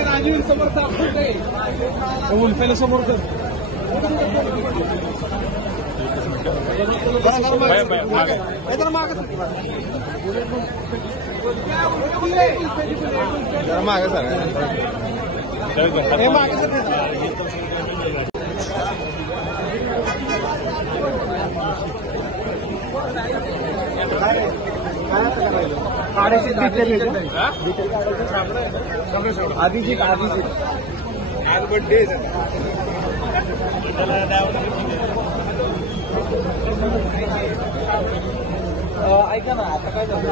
राजवीर समर्थ उल्फेला समोर कर मागे सर अभिजित आज बर्थडे ऐका ना आता काय झालं